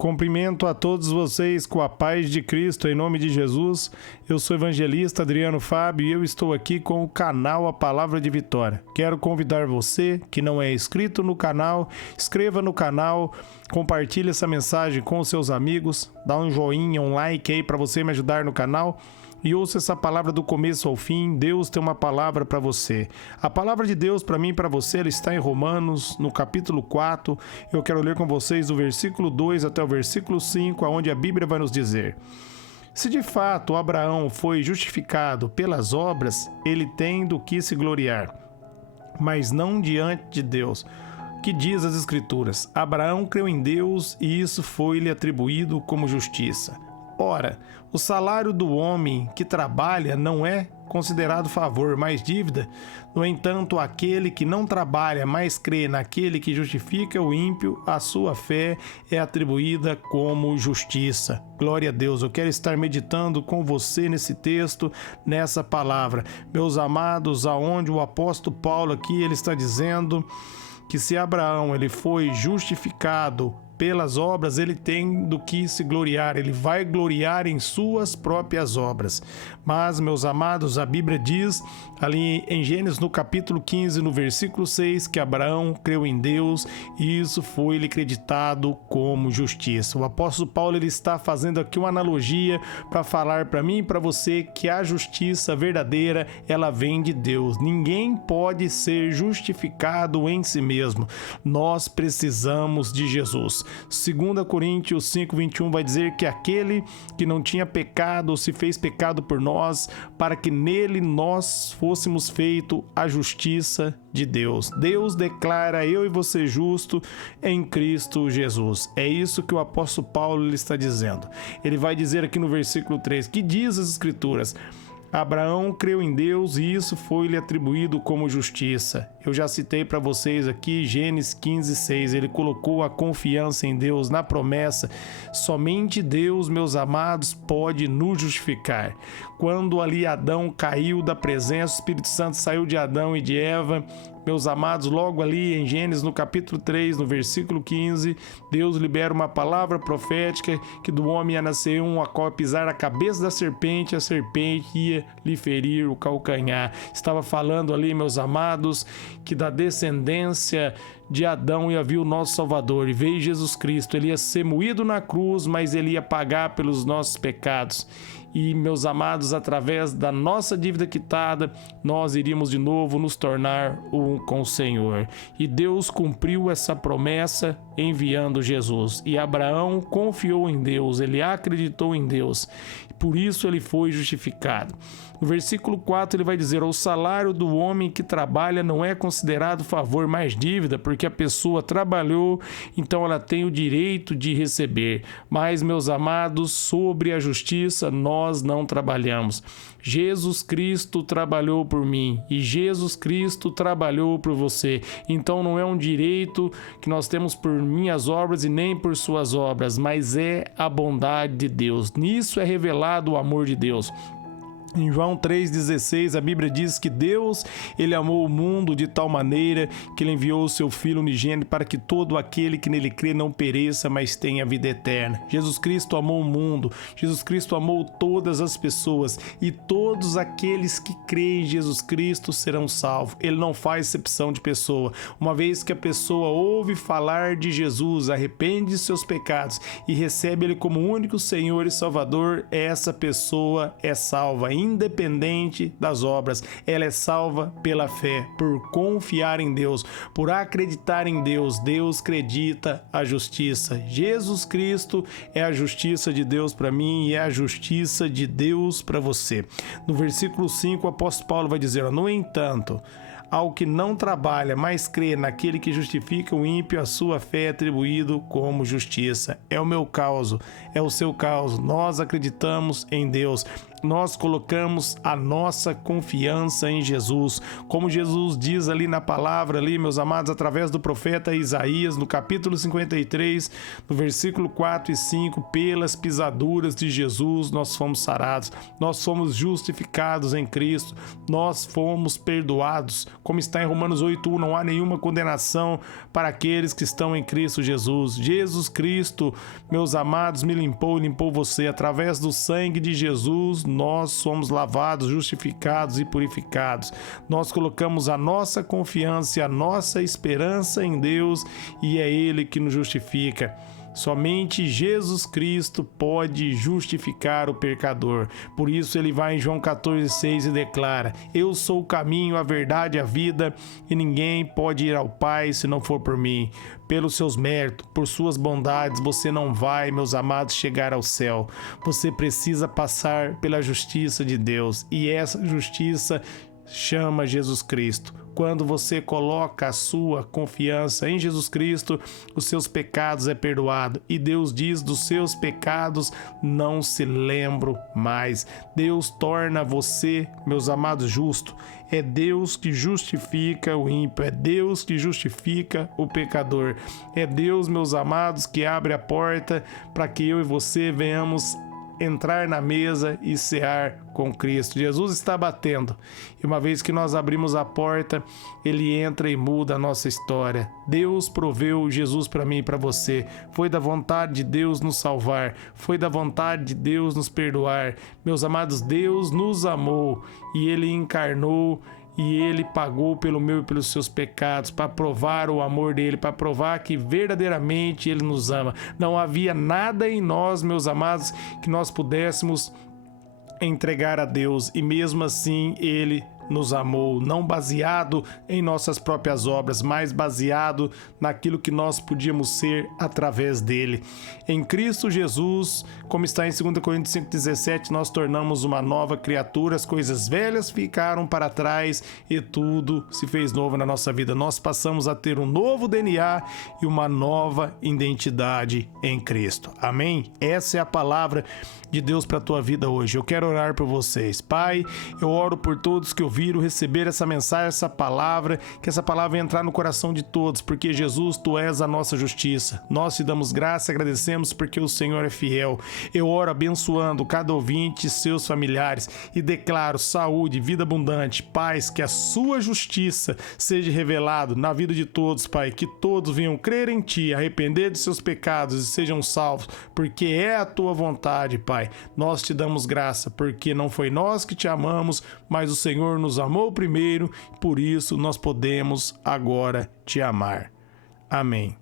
Cumprimento a todos vocês com a paz de Cristo, em nome de Jesus. Eu sou o evangelista Adriano Fábio e eu estou aqui com o canal A Palavra de Vitória. Quero convidar você que não é inscrito no canal, inscreva no canal, compartilhe essa mensagem com os seus amigos, dá um joinha, um like aí para você me ajudar no canal. E ouça essa palavra do começo ao fim. Deus tem uma palavra para você. A palavra de Deus para mim e para você, ela está em Romanos, no capítulo 4. Eu quero ler com vocês do versículo 2 até o versículo 5, onde a Bíblia vai nos dizer: se de fato Abraão foi justificado pelas obras, ele tem do que se gloriar, mas não diante de Deus. Que diz as Escrituras: Abraão creu em Deus e isso foi-lhe atribuído como justiça. Ora, o salário do homem que trabalha não é considerado favor, mas dívida. No entanto, aquele que não trabalha, mas crê naquele que justifica o ímpio, a sua fé é atribuída como justiça. Glória a Deus. Eu quero estar meditando com você nesse texto, nessa palavra. Meus amados, aonde o apóstolo Paulo aqui, ele está dizendo que se Abraão ele foi justificado pelas obras, ele tem do que se gloriar, ele vai gloriar em suas próprias obras. Mas, meus amados, a Bíblia diz ali em Gênesis, no capítulo 15, no versículo 6, que Abraão creu em Deus e isso foi-lhe acreditado como justiça. O apóstolo Paulo ele está fazendo aqui uma analogia para falar para mim e para você que a justiça verdadeira, ela vem de Deus. Ninguém pode ser justificado em si mesmo. Nós precisamos de Jesus. 2 Coríntios 5:21 vai dizer que aquele que não tinha pecado se fez pecado por nós, para que nele nós fôssemos feito a justiça de Deus. Deus declara eu e você justo em Cristo Jesus. É isso que o apóstolo Paulo ele está dizendo. Ele vai dizer aqui no versículo 3, que diz as Escrituras: Abraão creu em Deus e isso foi-lhe atribuído como justiça. Eu já citei para vocês aqui Gênesis 15:6. Ele colocou a confiança em Deus, na promessa. Somente Deus, meus amados, pode nos justificar. Quando ali Adão caiu da presença, o Espírito Santo saiu de Adão e de Eva. Meus amados, logo ali em Gênesis, no capítulo 3, no versículo 15, Deus libera uma palavra profética que do homem ia nascer um, a qual pisar a cabeça da serpente, a serpente ia lhe ferir o calcanhar. Estava falando ali, meus amados, que da descendência de Adão ia vir o nosso Salvador, e veio Jesus Cristo. Ele ia ser moído na cruz, mas ele ia pagar pelos nossos pecados. E, meus amados, através da nossa dívida quitada, nós iríamos de novo nos tornar um com o Senhor. E Deus cumpriu essa promessa enviando Jesus. E Abraão confiou em Deus, ele acreditou em Deus. Por isso ele foi justificado. No versículo 4 ele vai dizer: o salário do homem que trabalha não é considerado favor, mas dívida, porque a pessoa trabalhou, então ela tem o direito de receber. Mas, meus amados, sobre a justiça nós não trabalhamos. Jesus Cristo trabalhou por mim e Jesus Cristo trabalhou por você. Então não é um direito que nós temos por minhas obras e nem por suas obras, mas é a bondade de Deus. Nisso é revelado o amor de Deus. Em João 3,16, a Bíblia diz que Deus, ele amou o mundo de tal maneira que ele enviou o seu Filho unigênito para que todo aquele que nele crê não pereça, mas tenha vida eterna. Jesus Cristo amou o mundo, Jesus Cristo amou todas as pessoas e todos aqueles que creem em Jesus Cristo serão salvos. Ele não faz exceção de pessoa. Uma vez que a pessoa ouve falar de Jesus, arrepende de seus pecados e recebe ele como único Senhor e Salvador, essa pessoa é salva. Independente das obras, ela é salva pela fé, por confiar em Deus, por acreditar em Deus. Deus acredita a justiça. Jesus Cristo é a justiça de Deus para mim e é a justiça de Deus para você. No versículo 5, o apóstolo Paulo vai dizer: no entanto, ao que não trabalha, mas crê naquele que justifica o ímpio, a sua fé é atribuído como justiça. É o meu caso, é o seu caso. Nós acreditamos em Deus. nós colocamos a nossa confiança em Jesus. Como Jesus diz ali na palavra, ali, meus amados, através do profeta Isaías, no capítulo 53, no versículo 4 e 5, pelas pisaduras de Jesus nós fomos sarados, nós fomos justificados em Cristo, nós fomos perdoados. Como está em Romanos 8:1, não há nenhuma condenação para aqueles que estão em Cristo Jesus. Jesus Cristo, meus amados, me limpou e limpou você. Através do sangue de Jesus, nós somos lavados, justificados e purificados. Nós colocamos a nossa confiança e a nossa esperança em Deus e é Ele que nos justifica. Somente Jesus Cristo pode justificar o pecador. Por isso ele vai em João 14,6 e declara: eu sou o caminho, a verdade e a vida, e ninguém pode ir ao Pai se não for por mim. Pelos seus méritos, por suas bondades, você não vai, meus amados, chegar ao céu. Você precisa passar pela justiça de Deus, e essa justiça chama Jesus Cristo. Quando você coloca a sua confiança em Jesus Cristo, os seus pecados é perdoado. E Deus diz: dos seus pecados não se lembro mais. Deus torna você, meus amados, justo. É Deus que justifica o ímpio, é Deus que justifica o pecador. É Deus, meus amados, que abre a porta para que eu e você venhamos entrar na mesa e cear com Cristo. Jesus está batendo, e uma vez que nós abrimos a porta, Ele entra e muda a nossa história. Deus proveu Jesus para mim e para você. Foi da vontade de Deus nos salvar, foi da vontade de Deus nos perdoar. Meus amados, Deus nos amou e Ele encarnou e Ele pagou pelo meu e pelos seus pecados, para provar o amor dEle, para provar que verdadeiramente Ele nos ama. Não havia nada em nós, meus amados, que nós pudéssemos entregar a Deus, e mesmo assim Ele nos amou, não baseado em nossas próprias obras, mas baseado naquilo que nós podíamos ser através dele. Em Cristo Jesus, como está em 2 Coríntios 5,17, nós tornamos uma nova criatura, as coisas velhas ficaram para trás e tudo se fez novo na nossa vida. Nós passamos a ter um novo DNA e uma nova identidade em Cristo. Amém? Essa é a palavra de Deus para a tua vida hoje. Eu quero orar por vocês. Pai, eu oro por todos que ouviram, receber essa mensagem, essa palavra, que essa palavra venha entrar no coração de todos, porque Jesus, Tu és a nossa justiça. Nós te damos graça e agradecemos porque o Senhor é fiel. Eu oro abençoando cada ouvinte e seus familiares e declaro saúde, vida abundante, paz, que a Sua justiça seja revelada na vida de todos, Pai, que todos venham crer em Ti, arrepender de seus pecados e sejam salvos, porque é a Tua vontade, Pai. Nós te damos graça, porque não foi nós que te amamos, mas o Senhor nos amou primeiro, por isso nós podemos agora te amar. Amém.